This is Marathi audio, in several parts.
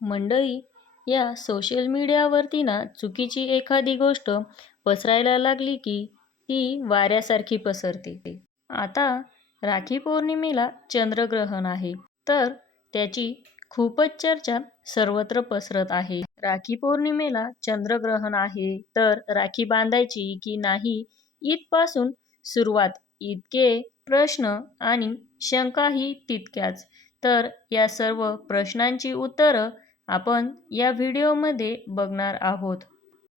मंडळी, या सोशल मीडियावरती ना चुकीची एखादी गोष्ट पसरायला लागली की ती वाऱ्यासारखी पसरते. आता राखी पौर्णिमेला चंद्रग्रहण आहे, तर त्याची खूपच चर्चा सर्वत्र पसरत आहे. राखी पौर्णिमेला चंद्रग्रहण आहे, तर राखी बांधायची की नाही इथपासून सुरुवात. इतके प्रश्न आणि शंकाही तितक्याच. तर या सर्व प्रश्नांची उत्तरं आपण या व्हिडिओमध्ये बघणार आहोत.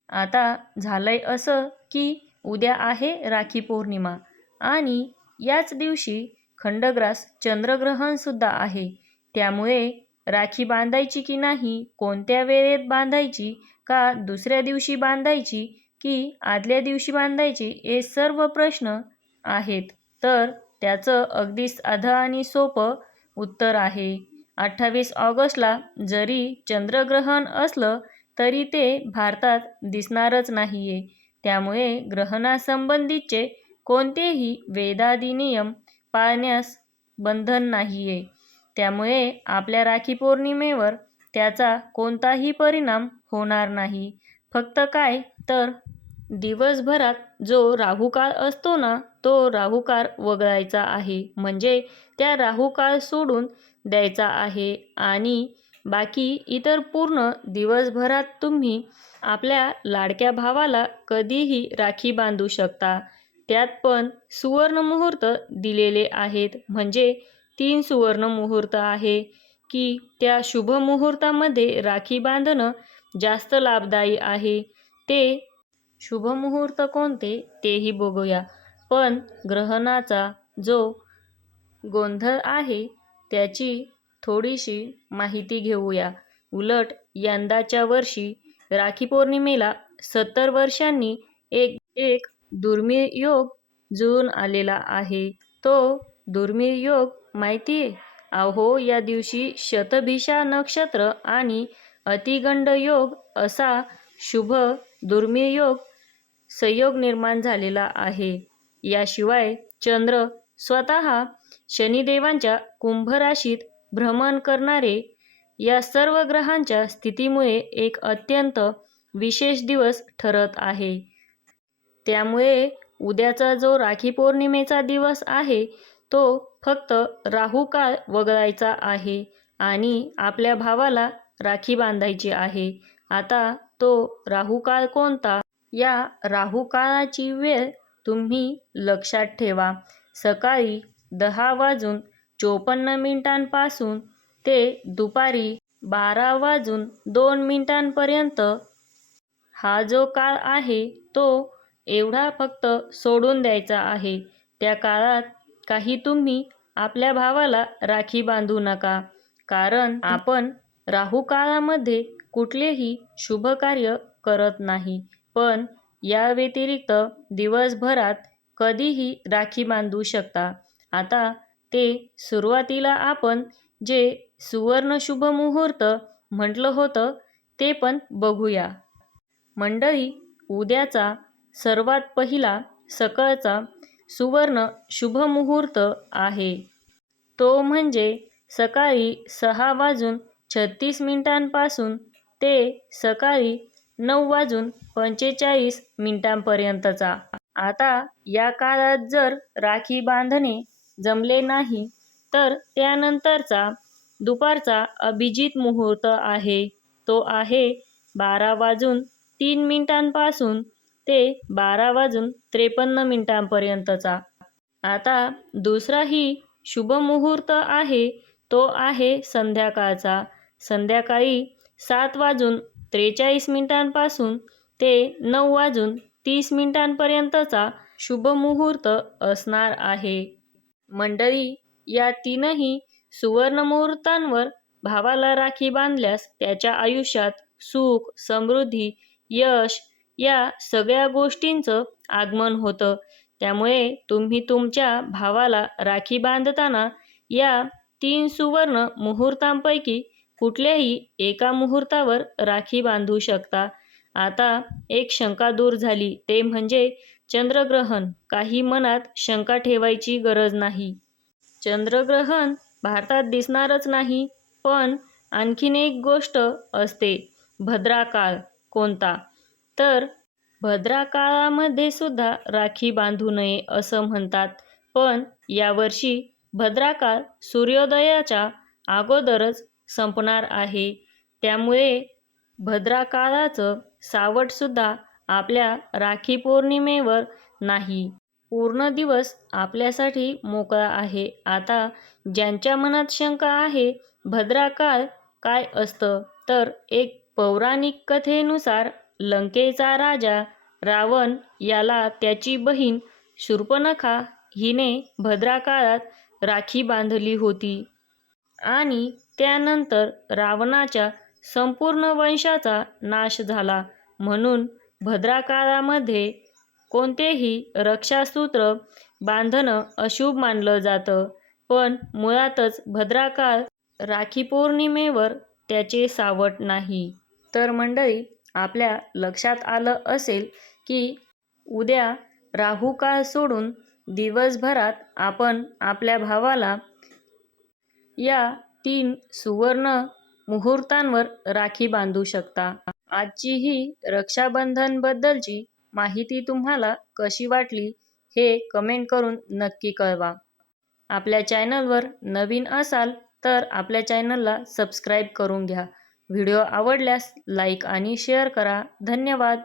आता झालंय असं की उद्या आहे राखी पौर्णिमा आणि याच दिवशी खंडग्रास चंद्रग्रहण सुद्धा आहे. त्यामुळे राखी बांधायची की नाही, कोणत्या वेळेत बांधायची, का दुसऱ्या दिवशी बांधायची की आदल्या दिवशी बांधायची, हे सर्व प्रश्न आहेत. तर त्याचं अगदी साधं आणि सोपं उत्तर आहे. 28 ऑगस्टला जरी चंद्रग्रहण असलं तरी ते भारतात दिसणारच नाहीये. त्यामुळे ग्रहणासंबंधीचे कोणतेही वेदादी नियम पाळण्यास बंधन नाहीये. त्यामुळे आपल्या राखी पौर्णिमेवर त्याचा कोणताही परिणाम होणार नाही. फक्त काय तर दिवसभरात जो राहुकाळ असतो ना, तो राहुकाळ वगळायचा आहे. म्हणजे त्या राहुकाळ सोडून द्यायचा आहे आणि बाकी इतर पूर्ण दिवसभरात तुम्ही आपल्या लाडक्या भावाला कधीही राखी बांधू शकता. त्यात पण सुवर्ण मुहूर्त दिलेले आहेत. म्हणजे 3 सुवर्ण मुहूर्त आहे की त्या शुभ मुहूर्तामध्ये राखी बांधणं जास्त लाभदायी आहे. ते शुभ मुहूर्त कोणते तेही बघूया. पण ग्रहणाचा जो गोंधळ आहे त्याची थोडीशी माहिती घेऊया. उलट यंदाच्या वर्षी राखी पौर्णिमेला 70 वर्षांनी एक दुर्मिळ योग जुळून आलेला आहे. तो दुर्मिळ योग माहितीये? अहो, या दिवशी शतभिषा नक्षत्र आणि अतिगंड योग असा शुभ दुर्मिळ योग संयोग निर्माण झालेला आहे. याशिवाय चंद्र स्वतः शनिदेवांच्या कुंभ राशीत भ्रमण करणारे या सर्व ग्रहांच्या स्थितीमुळे एक अत्यंत विशेष दिवस ठरत आहे. त्यामुळे उद्याचा जो राखी पौर्णिमेचा दिवस आहे तो फक्त राहुकाळ वगळायचा आहे आणि आपल्या भावाला राखी बांधायची आहे. आता तो राहुकाळ कोणता? या राहुकाळाची वेळ तुम्ही लक्षात ठेवा. सकाळी 10:54 ते दुपारी 12:02 हा जो काळ आहे तो एवढा फक्त सोडून द्यायचा आहे. त्या काळात काही तुम्ही आपल्या भावाला राखी बांधू नका. कारण आपण राहू काळामध्ये कुठलेही शुभ कार्य करत नाही. पण या व्यतिरिक्त दिवसभरात कधीही राखी बांधू शकता. आता ते सुरुवातीला आपण जे सुवर्ण शुभ मुहूर्त म्हटलं होतं ते पण बघूया. मंडळी, उद्याचा सर्वात पहिला सकाळचा सुवर्ण शुभ मुहूर्त आहे. तो म्हणजे सकाळी 6:36 ते सकाळी 9:45 आता या काळात जर राखी बांधणे जमले नाही तर त्यानंतरचा दुपारचा अभिजित मुहूर्त आहे. तो आहे 12:03 ते 12:53 आता दुसराही शुभ मुहूर्त आहे. तो आहे संध्याकाळचा. संध्याकाळी 7:43 ते 9:30 शुभ मुहूर्त असणार आहे. मंडळी, या तीनही सुवर्ण मुहूर्तांवर भावाला राखी बांधल्यास त्याच्या आयुष्यात सुख, समृद्धी, यश या सगळ्या गोष्टींचं आगमन होतं. त्यामुळे तुम्ही तुमच्या भावाला राखी बांधताना या 3 सुवर्ण मुहूर्तांपैकी कुठल्याही एका मुहूर्तावर राखी बांधू शकता. आता एक शंका दूर झाली, ते म्हणजे चंद्रग्रहण. काही मनात शंका ठेवायची गरज नाही. चंद्रग्रहण भारतात दिसणारच नाही, पण आणखीन एक गोष्ट असते, भद्रा काळ कोणता? तर भद्रा काळामध्ये सुद्धा राखी बांधू नये असं म्हणतात. पण यावर्षी भद्रा काळ सूर्योदयाच्या अगोदरच संपणार आहे. त्यामुळे भद्रा काळाचं सावटसुद्धा आपल्या राखी पौर्णिमेवर नाही. पूर्ण दिवस आपल्यासाठी मोकळा आहे. आता ज्यांच्या मनात शंका आहे, भद्रा काळ काय असतं? तर एक पौराणिक कथेनुसार लंकेचा राजा रावण याला त्याची बहीण शूर्पणखा हिने भद्रा काळात राखी बांधली होती आणि त्यानंतर रावणाच्या संपूर्ण वंशाचा नाश झाला. म्हणून भद्रा काळामध्ये कोणतेही रक्षासूत्र बांधणं अशुभ मानलं जातं. पण मुळातच भद्रा काळ राखी पौर्णिमेवर त्याचे सावट नाही. तर मंडळी, आपल्या लक्षात आलं असेल की उद्या राहू काळ सोडून दिवसभरात आपण आपल्या भावाला या 3 सुवर्ण मुहूर्तांवर राखी बांधू शकता. आजची ही रक्षाबंधनबद्दलची माहिती तुम्हाला कशी वाटली हे कमेंट करून नक्की कळवा. आपल्या चॅनलवर नवीन असाल तर आपल्या चॅनलला सबस्क्राईब करून घ्या. व्हिडिओ आवडल्यास लाईक आणि शेअर करा. धन्यवाद.